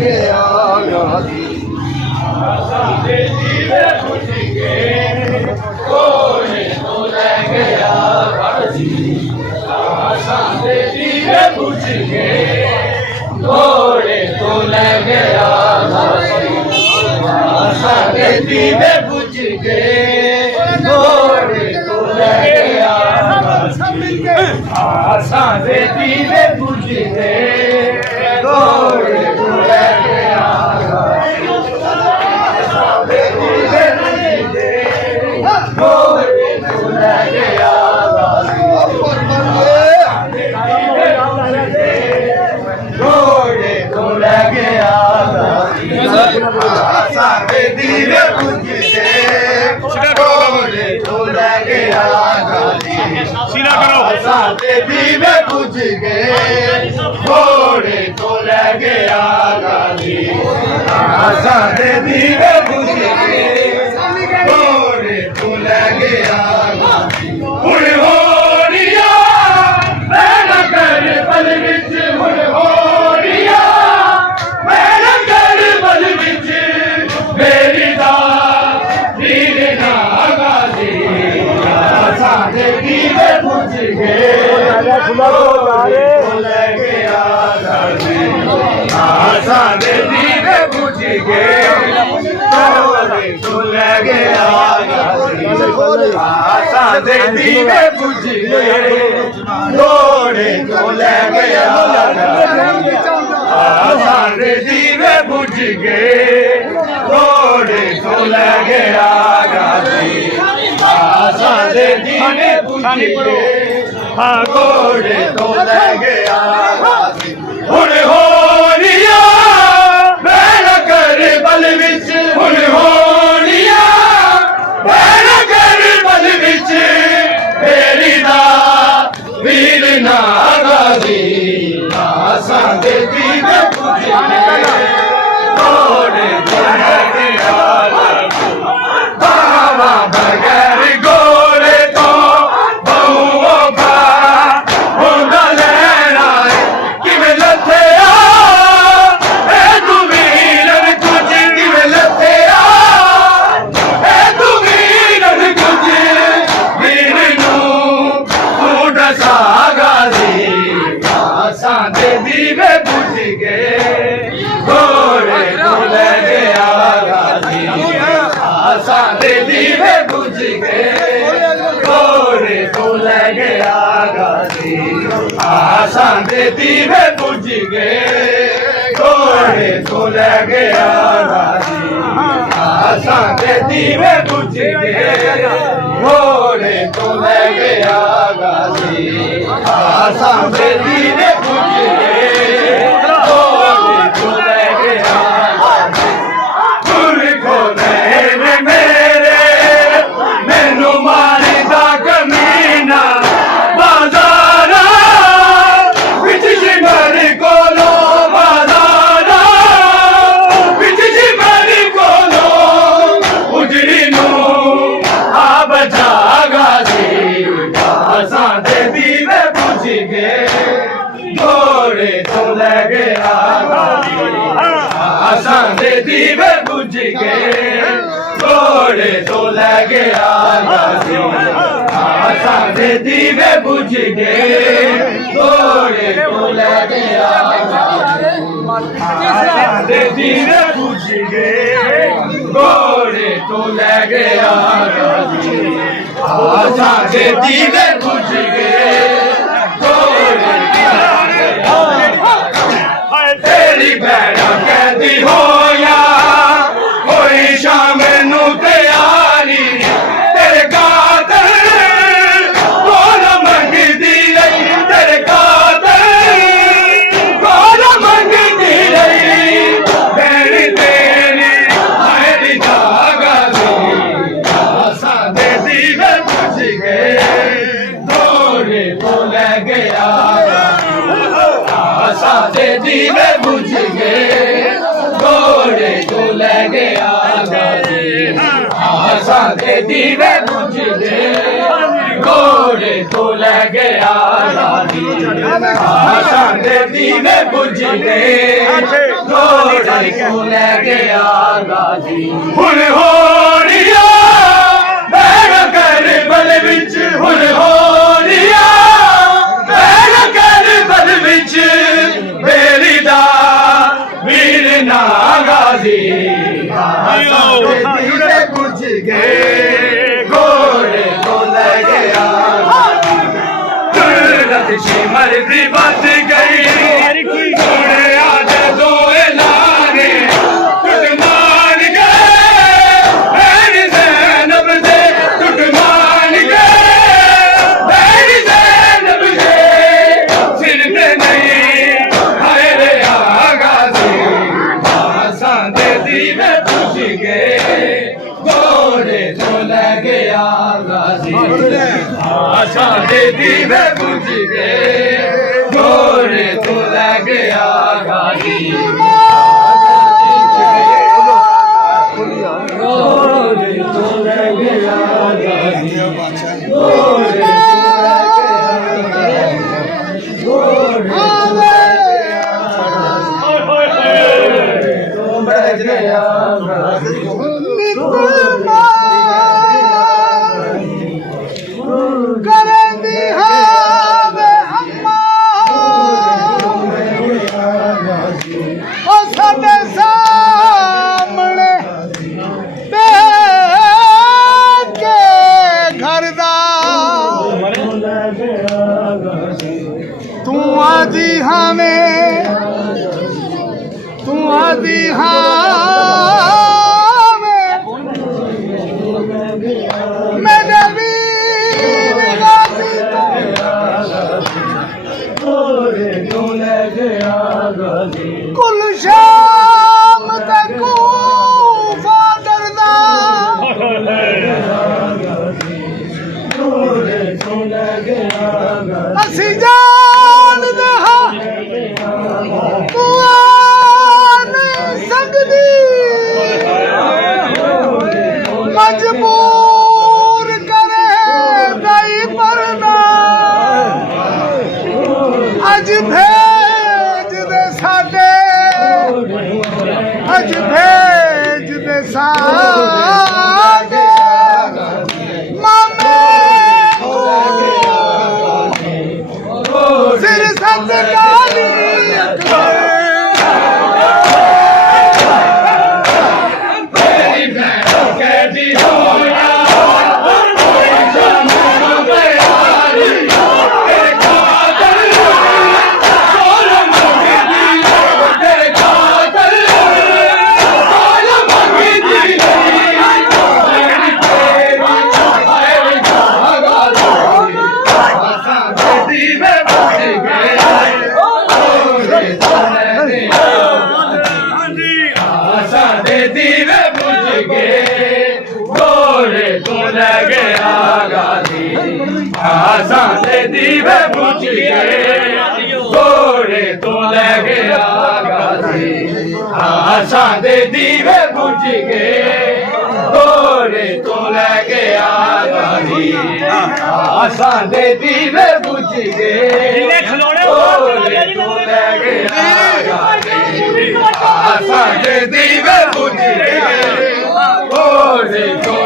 गया गाजी सादे दीवे बुझ गए घोड़े तो ले गया गाजी सादे दीवे बुझ गए घोड़े तो ले गया गाजी सादे दीवे बुझ गए घोड़े तो ले गया सादे दीवे बुझ गए घोड़े तो ले गया सादे दीवे बुझ गए घोड़े तो ले गया घोड़े तो ले गया सादे दीवे बुझ गए घोड़े तो ले गया सादे दीवे बुझ गए घोड़े तो ले गया गाली सादे दीवे बुझ गए घोड़े तो ले गया हुण होरिया मेरा कर बल विच हुण होरिया मेरा कर बल विच मेरी दा वीर ना गाली सादे दीवे बुझ गए घोड़े तो ले गया सादे दीवे बुझ गए घोड़े तो ले गया सादे दीवे बुझ गए घोड़े तो ले गया सादे दीवे बुझ गए घोड़े तो ले गया सादे दीवे बुझ गए घोड़े तो ले गया हुण होरिया मेरा कर बल विच हुण होरिया मेरा कर बल विच मेरी दा वीर ना गाजी सादे दीवे बुझ गए घोड़े तो ले गया बाबा बगैर घोड़े तो बहुओं का होंदा लेना किवें लथया ए तू वीरन कुछ किवें लथया ए तू वीरन कुछ वीर नूं तू दसा गाजी सादे दीवे बुझ गए घोड़े तो ले गया गाजी सादे दीवे बुझ गए घोड़े तो ले गया गाजी सादे दीवे बुझ गए घोड़े तो ले गया गाजी सादे दीवे बुझ गए घोड़े तो ले गया गाजी सादे दीवे बुझ गए घोड़े तो ले गया गुर को नैन मेरे मैनू मारदा कमीना बाजारा विच शिमर कोलो बाजारा विच शिमर कोलो उजड़ी नू आ बचा गाजी सादे दीवे बुझ गए घोड़े तो ले गया सादे दीवे बुझ गए घोड़े तो ले गया सादे दीवे बुझ गए घोड़े तो ले गया सादे दीवे बुझ गए घोड़े तो ले गया सादे दीवे बुझ गए घोड़े तेरी भैड़ा कहती होया कोई शाम नू तैयारी तेरे कातर कौन मंगदी रही तेरे कातर कौन मंगदी रही तेरी तेरी मेरी जागा सादे दीवे बुझ गए घोड़े तो ले गया सादे दीवे बुझ गए घोड़े तो ले गया सादे दीवे बुझ गए घोड़े तो ले गया गाजी आशा दे दीवे बुझ गए घोड़े तो ले गया गाजी हुन होरिया बैठ कर बल विच हुन होरिया बैठ कर बल विच मेरी दा वीर ना गाजी आशा दे दीवे बुझ गए घोड़े तो ले गया शिमर भी बच गई घोड़े आज दो लारे टुट मान गए मेरी ज़ैनब दे टुट मान गए मेरी ज़ैनब दे सिर पे नहीं हाय रे गाजी आसा दे दीवे बुझ गए घोड़े तो ले गया गाजी आशा दे दीवे बुझ गए घोड़े तो ले गया गाजी घोड़े तो ले गया गाजी घोड़े तो ले गया गाजी तू आदि हमें तू आदि हमें मेरे वीर गाजी कुल शाम तक फादरदा असी जानदे हां तू आ नहीं सकदी मजबूर करे दई परदा अज भेज दे साडे अज भेज दे साडे सिर सत काली अकबर तेरी बहन कैदी होया और कोई जमाना बयारी तेरे कातल सोल मंगी दी तेरे कातल सोल मंगी दी मेरी तेरी हाय गाजी आशा दे दीवे बुझ गए घोड़े तो ले गया आशा दे दीवे बुझ गए घोड़े तो ले गया गाजी आशा दे दीवे बुझ गए घोड़े तो ले गया गाजी आशा दे दीवे बुझ गए घोड़े तो ले गया गाजी आशा दे दीवे बुझ गए घोड़े तो ले गया गाजी आशा दे दीवे बुझ गए घोड़े तो